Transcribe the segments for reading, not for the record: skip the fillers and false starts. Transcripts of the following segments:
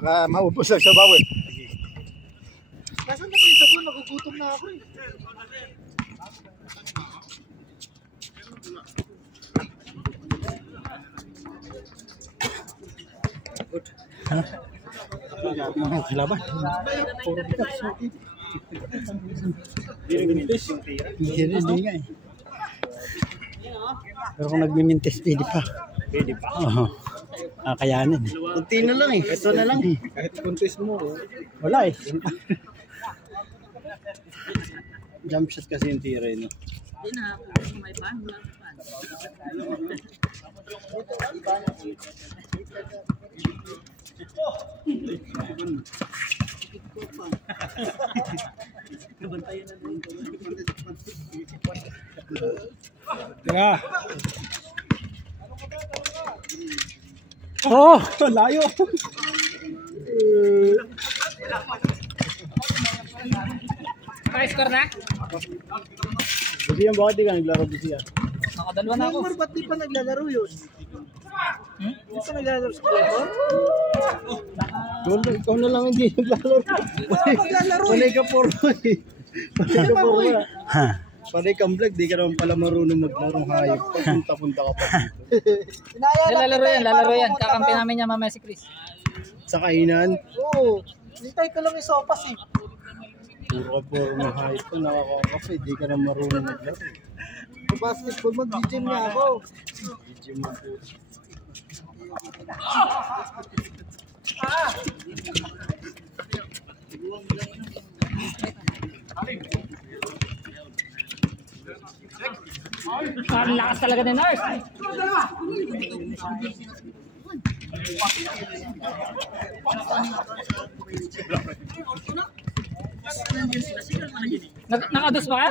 Baka maubos lang sa bawal. Nasaan na pa yung sabon? Nagugutom na ako eh. Mga kalaban. Hindi nga eh. Pero kung nagmimintis, pwede pa. Pwede pa? Oo. Kayanin. Kunti na lang eh. Ito na lang. Kahit kuntis mo. Wala eh. Jump shot kasi yung tira no? Hindi na, may ban, wala sa ban. Tira. Oh, layo. Score na? Hindi yan, bakit di ka naglaro di siya? Nakadalawa na ako. Neymar, ba't di pa naglalaro yun? Di pa naglalaro sa Neymar? Ikaw na lang hindi naglalaro. Maglalaro eh. Panay ka puro eh. Panay ka puro eh. Panay kang vlog, di ka naman pala marunong maglaro hayop. Punta-punta ka pa dito. Lalaro yan. Kakampi namin niya mamaya si Chris. Sa kainan, Oo. Hintay ko lang yung sopas eh. puro ka puro na hayop ko, nakakakape, di ka naman marunong maglaro. Sa basketball, mag-gym nga ako. Video mo po. Ang lakas talaga ni Nars. Nakados ba ka?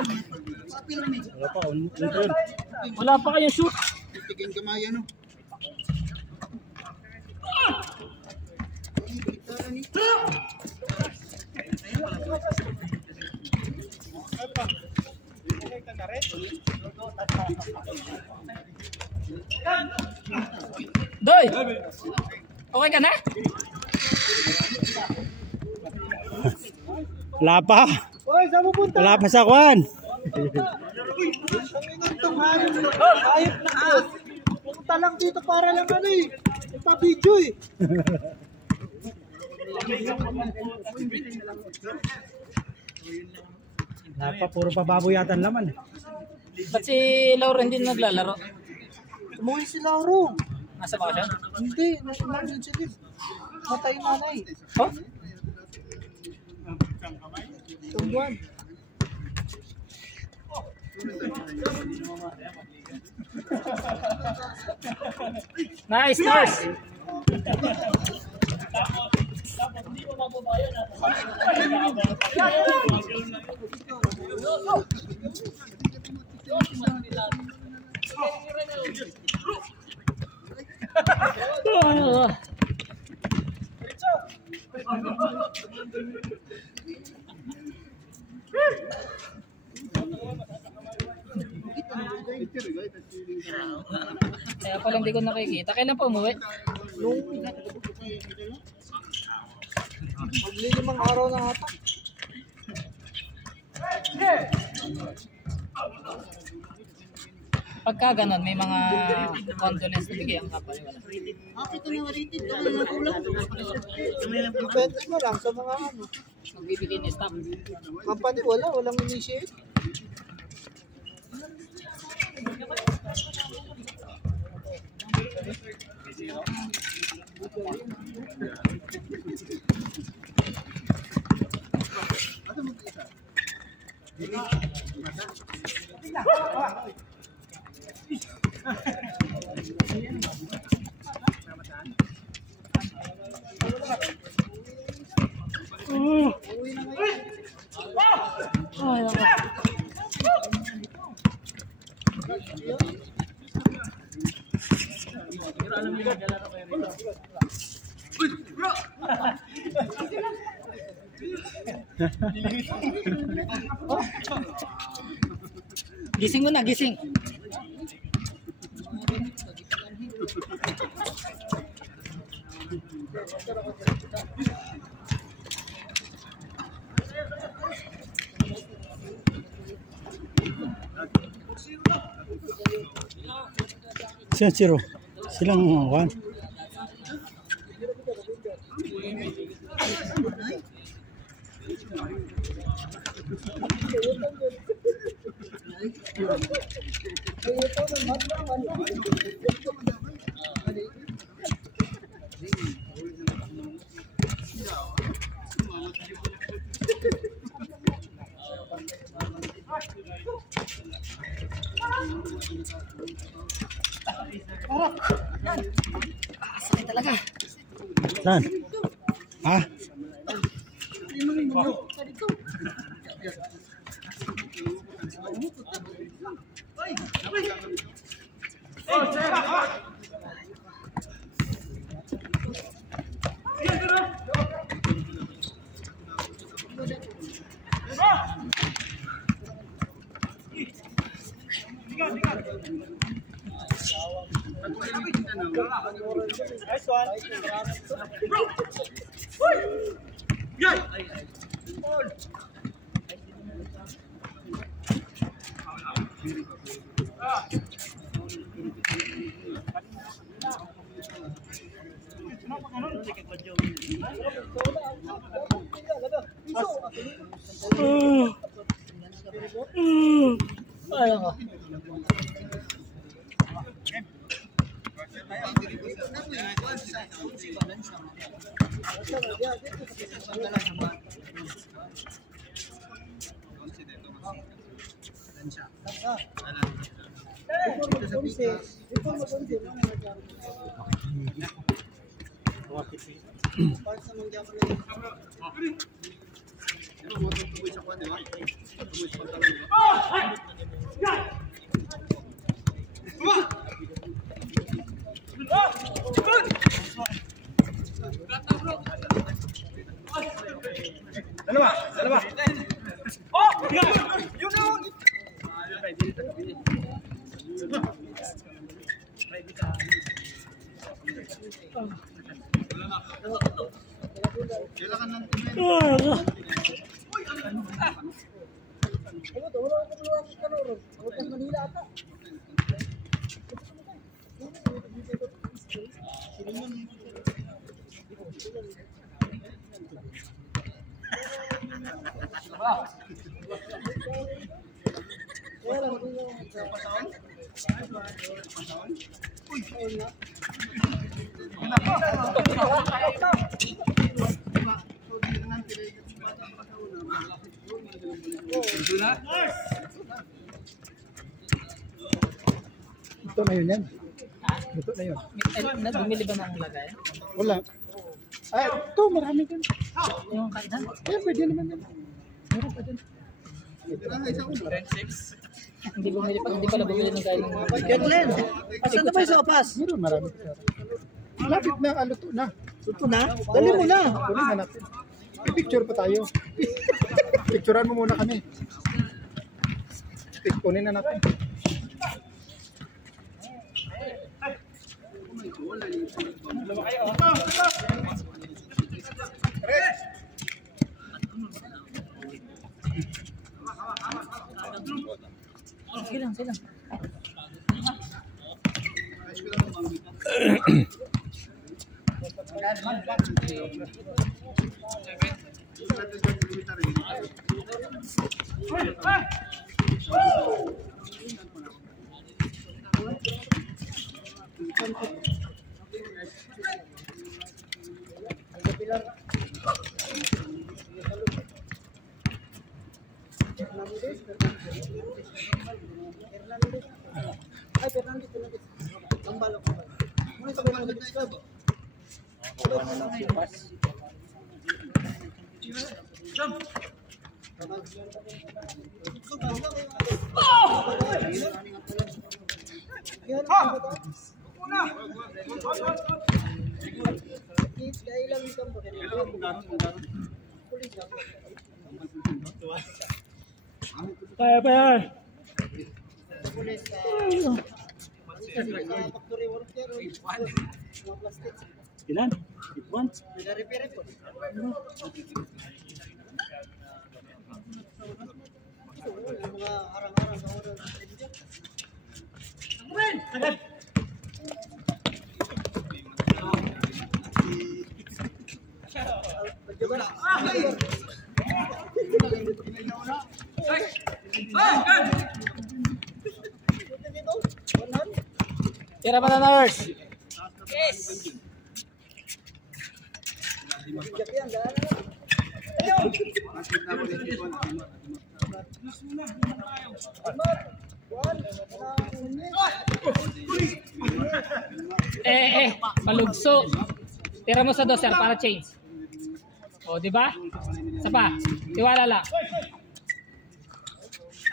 Wala pa, unod. Wala pa kayong shoot. Titiging kamay ano. Doy! Okay ka na? Wala pa. Hoy, saan mo punta? Wala pa sa kwan. Hayop na ako. Punta lang dito para lang ano eh. Ipa-video eh. Wala pa, puro pa baboy yata ang laman. Ba't si Lauren din naglalaro? Umuwi si Lauro. Nasa ba siya? Hindi, nandun siya din. Matay yung nanay. Oh? Tungguan. Nice, Nars! Kaya pala hindi ko nakikita. Kailan pa umuwi? Maglilimang araw na ata. Pagka ganon, may mga condolence na bigay ang kapal. Depende mo lang sa mga ano. Magbibigay ni staff. Company walang initiate. Ay, naku. Gising mo na, gising. Zero. Silang one. Saan? Ha? Ito na yun yan. Ito na yun. Bumili ba ng lagay? Wala. Ay, ito marami din. Yung kainan? Eh, pwede naman yan. Meron pa din. Hindi bumili pa, hindi pala bumili ng kain. Glenn, asan na ba yung sopas? Meron marami. Lapit na, aluto na. Luto na? Dali mo na. Kunin na natin. I-picture pa tayo. Picturean mo muna kami. Kunin na natin. Silang. Kaya pa yan. Ilan? Ipuan? Nag-repair po. Mga arang-arang na oras. Agad! Tira pa na nurse. Yes. Malugso. Tira mo sa doser para change. O, di ba? Isa pa. Tiwala lang.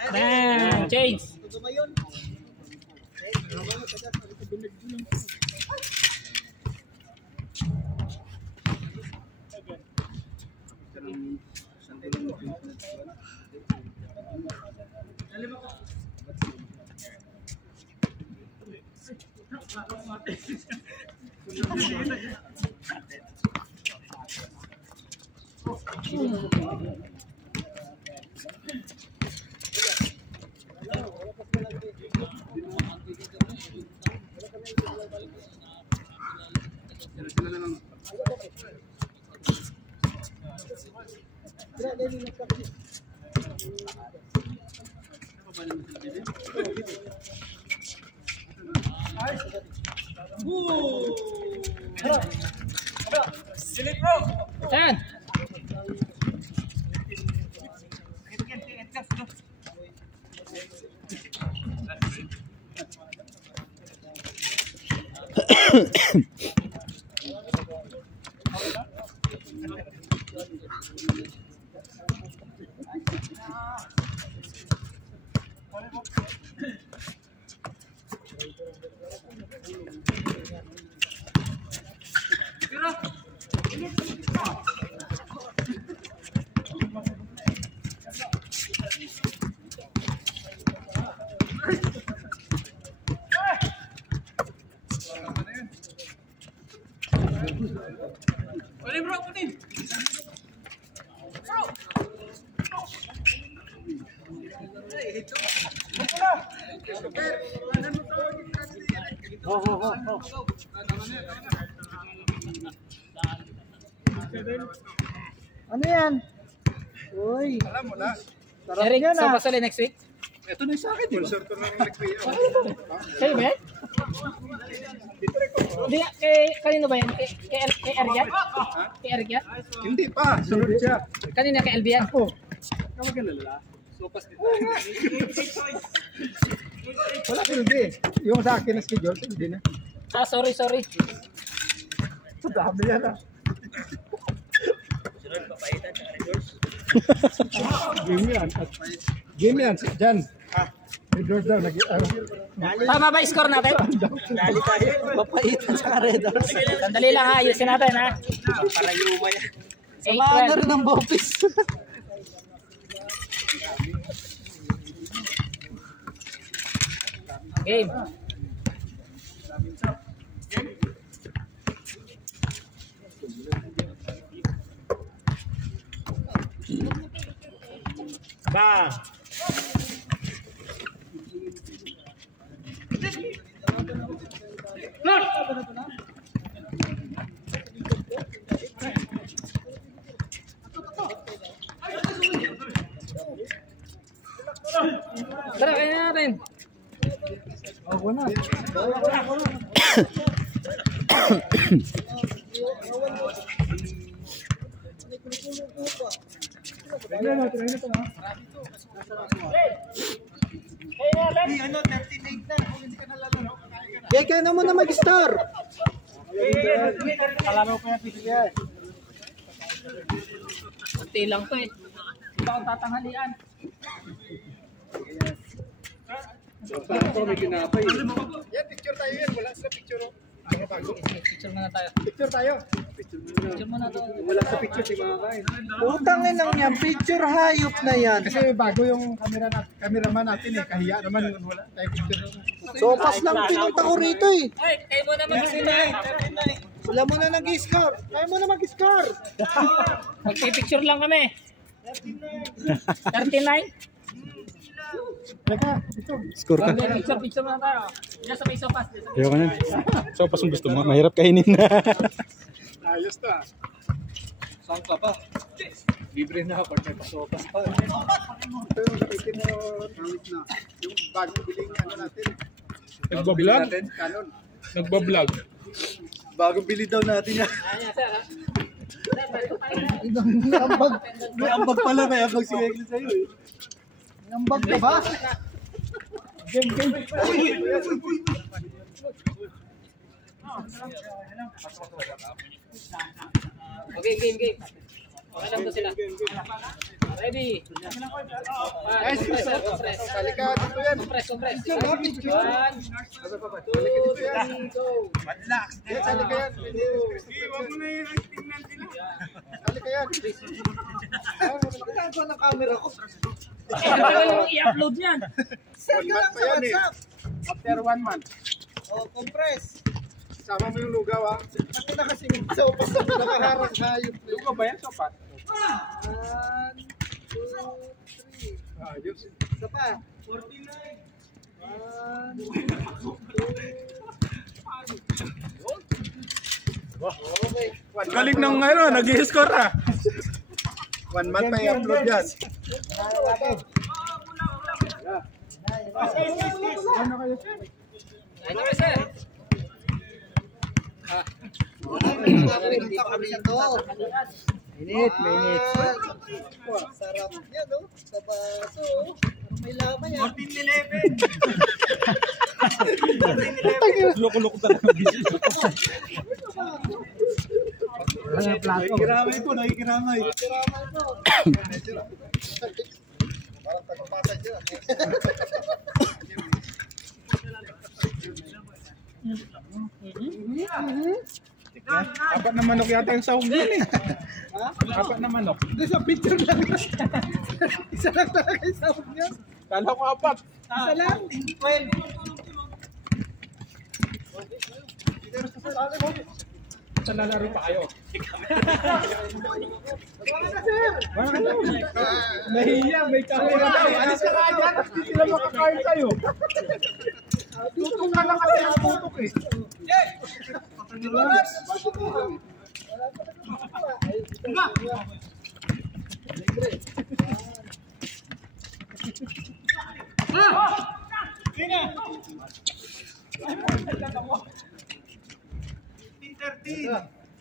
Bam! Change. Ten. Ano yan? Uy. Alam mo na. Eric, so pasali next week? Ito na sa akin. Sponsor to ng next week. Sa'yo ba yan? Hindi, kanino ba yan? Kay Eric yan? Kay Eric yan? Hindi pa. Sunod siya. Kanina kay LB yan? Oh. Kamu galala. Sopas kita. Wala hindi. Yung sa akin na schedule, hindi na. Ah, sorry. Sa dami yan ah. Game yan. Game yan. Diyan. Red Doors daw. Tama ba score natin? Dali tayo. Mapaitan sa Red Doors. Sandali lang ha, ayusin natin ha. Para yuma yan. 8-12. Samahan na rin ang bopis. Game. Bang. Tara, kaya natin. Ako na. Kaya ka naman na mag-star. Kalaro pa yung pisiyan. Kunti lang to eh. Iba akong tatanghalian. Ito may tinapay. Yan, picture tayo yan. Wala sa picture. Ano bago? Picture muna tayo. Picture tayo. Picture muna to. Wala sa picture si mga kain. Utangin lang yan. Picture hayop na yan. Kasi bago yung cameraman natin eh. Kahiya naman wala tayo picture. Sopas lang pinunta ko rito eh. Ay, kayo muna mag-isip. Wala mo na nag-score. Kaya mo na mag-score. Magpipicture lang kami. 39? Teka, ito. Score ka. Picture muna tayo. Diyan sa may sopas. Ayoko na. Sopas ang gusto mo. Mahirap kainin na. Ayos to ah. Saan ka pa? Libre na pag may pasopas pa. Ito yung sakitin mo. Yung bagong biling ano natin. Nagbablog? Canon. Nagbablog. Bagong bili daw natin yan. Ayan, sir. May ambag pala, may ambag si Egli sa'yo eh. Nambag ka ba? Okay, game. Okay lang to sila. Ready? Guys, Compress. Halika dito yan. Compress. 1, 2, 3, go. Yes, halika yan. Huwag mo na yung tingnan sila. Halika yan. Kailangan ko ng camera ko. Tagal yung i-upload yan. Send ka lang pa sa yan eh. WhatsApp. After 1 month. Oh, compress. Sama mo yung lugaw ah. Ako na kasi sopas na nakaharang hayop. Lugaw ba yan? Sopat? 1, 2, 3. Ayos. Isa pa. 49. 1, 2, 3. Galing ng ano, nag-i-score ah. 1 month pa i-upload yan. Ano sir? Hindi pa kami ito. Minute. Sarap niya, no? Sa baso. May laman yan. 14-11. Loko-loko talaga busy. Nakikiramay po, nakikiramay. Parang tagapasa dyan. Apat na manok yata yung sahog din eh. Apat na manok. Hindi, sa picture lang. Isa lang talaga yung sahog niya. Kala ko apat. Isa lang. Sa lalaro pa kayo. Nahiya, may camera daw. Alis ka nga dyan. Hindi sila makakain sa'yo. Tutok ka lang kasi ang tutok eh.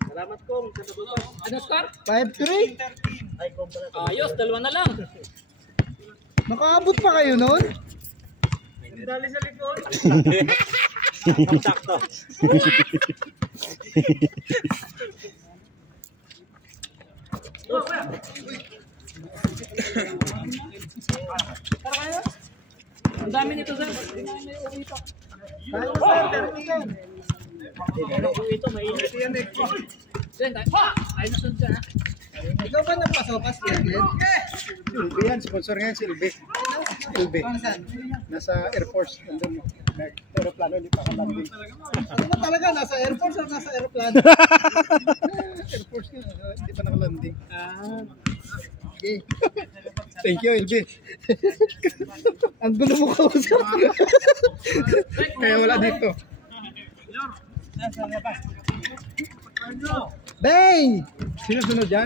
Salamat kong. Ano score? 5-3. Ayos, 2 na lang. Makaabot pa kayo nun? Dali sa likod. Sakto. Ang dami nito sir. Ito mainit yan eh. Ay nasunod ka na. Ikaw ba nagpasopas, Glenn? Silvi yan, sponsor nga yan, Silvi. Silvi. Nasa Air Force. Nandun mo. Aeroplano, hindi pa ka-landing. Ano ba talaga? Nasa Air Force o nasa aeroplano? Air Force nga, hindi pa naka-landing. Okay. Thank you, Ilvi. Ang gulo mo kausap. Kaya wala dito. Bang! Sino sunod dyan?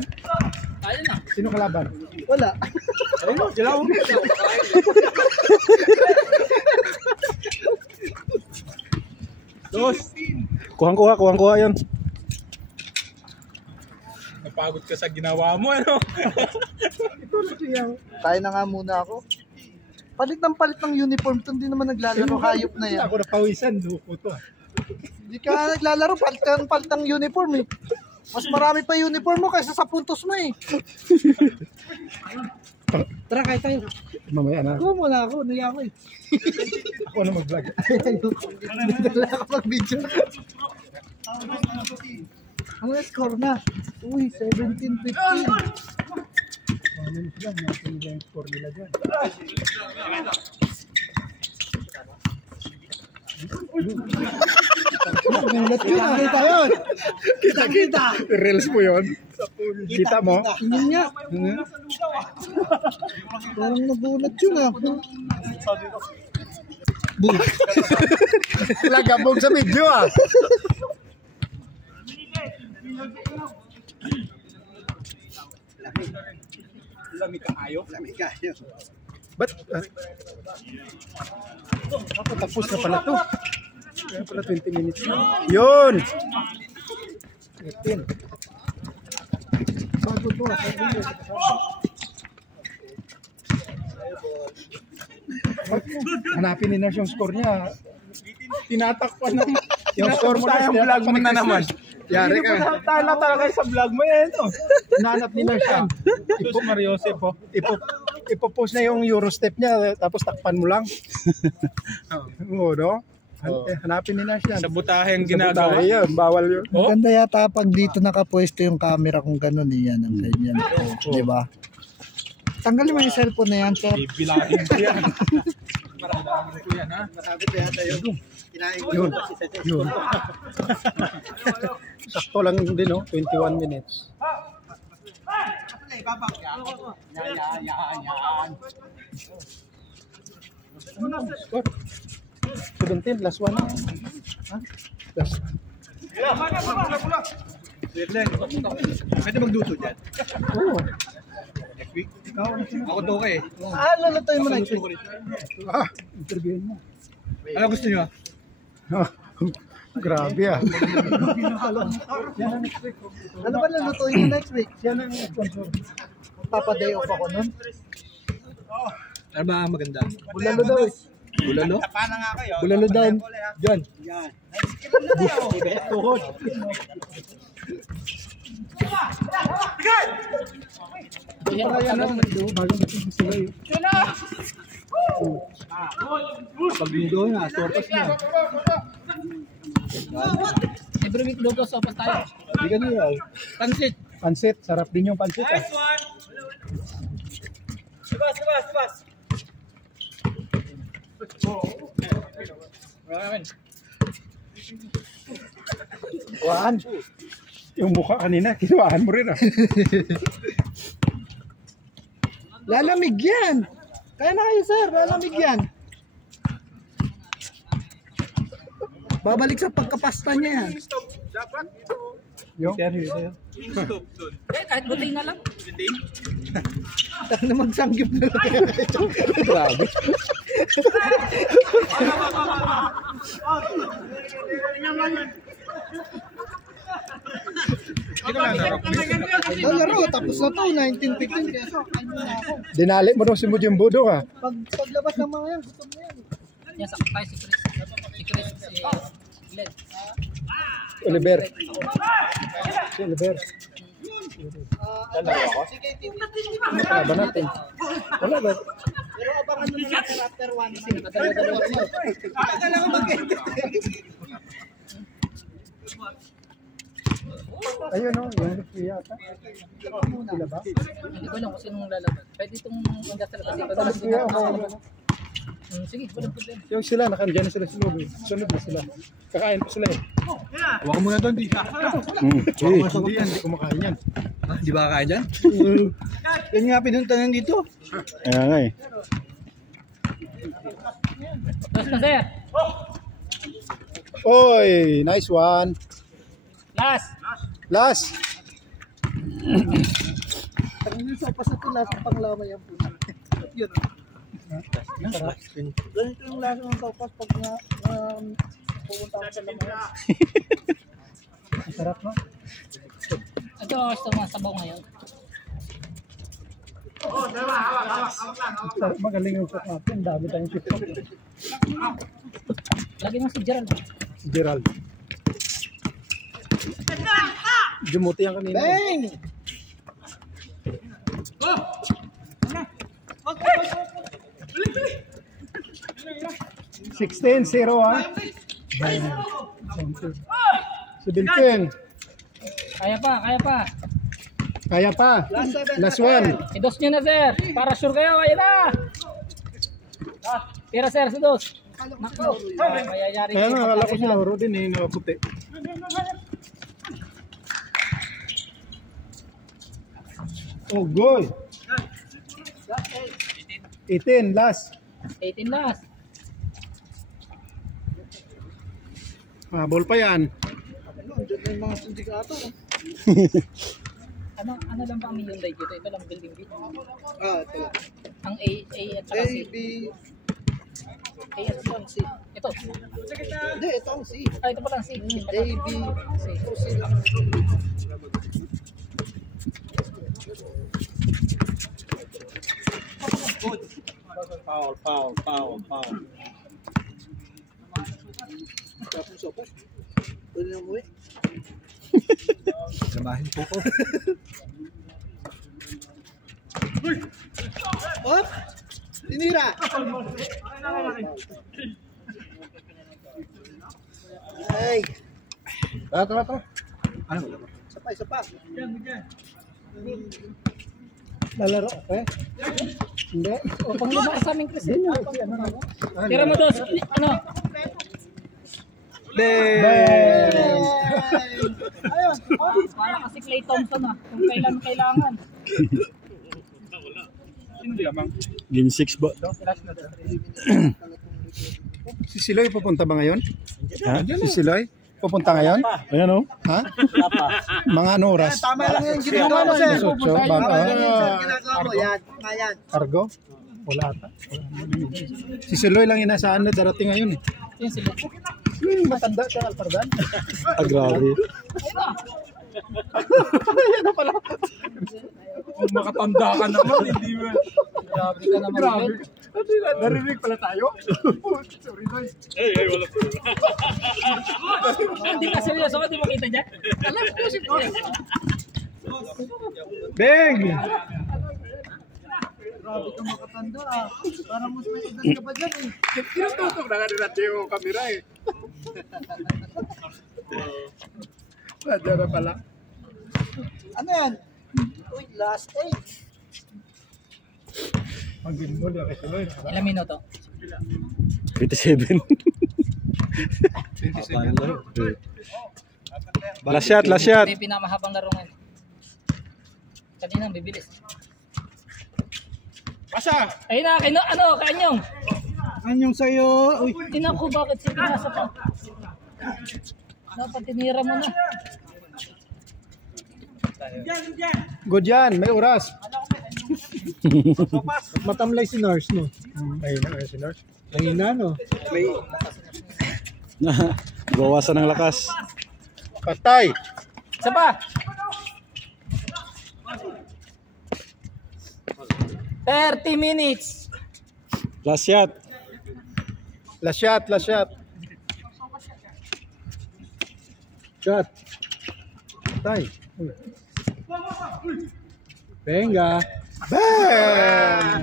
Ayun na. Sino kalaban? Wala. Ayun, sila ako. Dos. Kuhang-kuha yun. Napagod ka sa ginawa mo ano. Tayo na nga muna ako. Palit ng uniform to, hindi naman naglalaro, hayop na yan. Ako napawisan, duko to. Hindi ka naglalaro, palit ng uniform eh. Mas marami pa uniform mo kaysa sa puntos mo eh. Tara, kahit tayo. Mamaya na. Ako muna ako, naya ako eh. Ako na mag-vlog. Dala ako mag-video. Ang score na. Uy, 17-15. Ano sila, natin yung score nila dyan. Gulat yun, nakita yun. Kita. Reels mo yun. Kita mo? Yun nga. Parang nagulat yun ah. Lagabog sa video ah. Lamig kayo. Ba't? Tapos na pala to. Kaya pala 20 minutes na. Yun! 18. Bago to. Hanapin ni Nars yung score niya. Tinatakpan ng Yung score mo tayong vlog mo na naman. Yari ka. Tala talaga sa vlog mo yan. Hanap ni Nars yan. Sus Mariosep po. Ipopost na yung Eurostep niya tapos takpan mo lang. Oo, no? Hanapin ni Nars yan. Sa butahe ang Sa ginagawa. butahe yan, bawal yun. Oh? Maganda yata pag dito nakapwesto yung camera kung gano'n yan. Ang ganyan. Di ba? Tanggalin mo yung cellphone na yan, sir. Bibilangin ko yan. Maraming ko yan, ha? Masabi ko yata yun. Kinain ko Yun. kasi sa Yun. Sakto lang din, no? 21 minutes. Score. 17, last one. Ha? Last. Pwede magluto dyan. Oo. Ako to eh. Lulutoy mo next week. Interviewin mo. Ano gusto nyo? Grabe ah. Ano ba lulutoy mo next week? Yan ang sponsor. Papa-day off ako nun. Ano ba maganda? Bulalo daw eh. Bulalo? Paano nga kayo? Bulalo daw. Diyan. Tuhod. Pag-luto na, sopas na. Every week logo sopas tayo. Hindi ka nila. Pansit. Pansit, sarap din yung pansit. Ah. Kuhaan. Yung mukha kanina, kinuhaan mo rin ah. Lalamig yan. Kaya na kayo, sir. Lalamig yan. Babalik sa pagkapasta niya yan. Yung? Eh, kahit buting na lang. Tapos na magsanggip na lang. Grabe. Laro, tapos na to. 1915. Kaya so, kain muna ako. Dinali mo daw si Mujim Budo ka. Paglabas ng mga yan, gusto mo yan. Yan, sakto tayo si Chris. Si Chris, si Glenn. Oliver. Si Oliver. Wala ba natin? Wala ba? Pero abangan mo na after 1 scene. Ayun o, yung referee yata. Sila ba? Hindi ko alam kung sinong lalaban. Pwede itong industrial kasi. Pwede Kuya, sige, walang problema. yung sila, nakandyan na sila sa loob. Sunod na sila. Kakain pa sila eh. Huwag mo na doon, di ka. Hindi yan, hindi kumakain yan. Di ba kaya dyan? Yan nga pinunta nandito. Kaya nga eh. Tapos na, sir. Oy, nice one. Last. Last. Tangin sa pas na ito, lasa panglama yan po. Yun. Ganito yung lasa ng taupas pag pupunta ako sa lamang. Sarap no? Ito, gusto mga sabaw ngayon. Magaling yung shot natin. Dami tayong shot. Lagi mo si Gerald. Si Gerald. Jumuti yan kanina. Bang! 16-0 ha. 17. Kaya pa, kaya pa. Kaya pa. Last one. Idos nyo na, sir. Para sure kayo, kaya na. Tira, sir, sa dos. Naklo. Mayayari. Kaya nga, akala ko sila horo din eh, nakaputi. Oh, goal. 18, last. 18 last. Ball pa yan. Diyan na yung mga sindikato. Ano lang ba ang Hyundai dito? Ito lang building B. Ito. Ang A at saka C. B. A at saka C. Ito. Hindi, ito ang C. Ito pala ang C. A, B, C. Ito C lang. Foul. Tapos. Doon na umuwi. Samahin po ko. Hop! Tinira! Ay! Tara. Ano? Isa pa. Lalaro, okay? Hindi. O, panglima ka sa aming Chris. Tira mo dos. Ano? Ayun! Para kasi Clay Thompson kung kailan kailangan. Game 6 ba? Si Siloy pupunta ba ngayon? Ha? Si Siloy? Pupunta ngayon? Ayan o. Ha? Mga ano oras? Tama lang yung ginagawa mo, sir. So, baka, Ginagawa mo, yan. Ayan. Cargo? Wala ata. Si Siloy lang inasaan na darating ngayon eh. Yan sila. Matanda siya, Alpardan. Grabe. Kung makatanda ka naman, hindi mo. Grabe ka naman. Grabe. Narinig pala tayo. Sorry, guys. Hindi ka seryoso. Hindi mo kita dyan. Alam ko si Chris. Big! Grabe ka makatanda. Parang mas may edad ka pa dyan eh. Kinututok na nga natin yung camera eh. Nadya na pala. Ano yan? Uy, last 8. Ang ginmol yung Siloy. Ilang minuto? 27. Last shot. Ito yung pinamahabang laro ngayon. Kanina ang bibilis. Pasa! Ayun na, kanyong. Anyong sa'yo. Uy, Tinan ko bakit si pinasa pa. Dapat tinira mo na. Good yan, may oras. matamlay si Nars, no? Ayun na, si Nars. Mahina, no? Bawasan ng lakas. Patay! Isa pa. 30 minutes. Last shot. Last shot. Shot. Patay. Venga. Bam!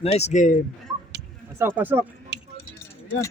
Nice game. Pasok. Ayan.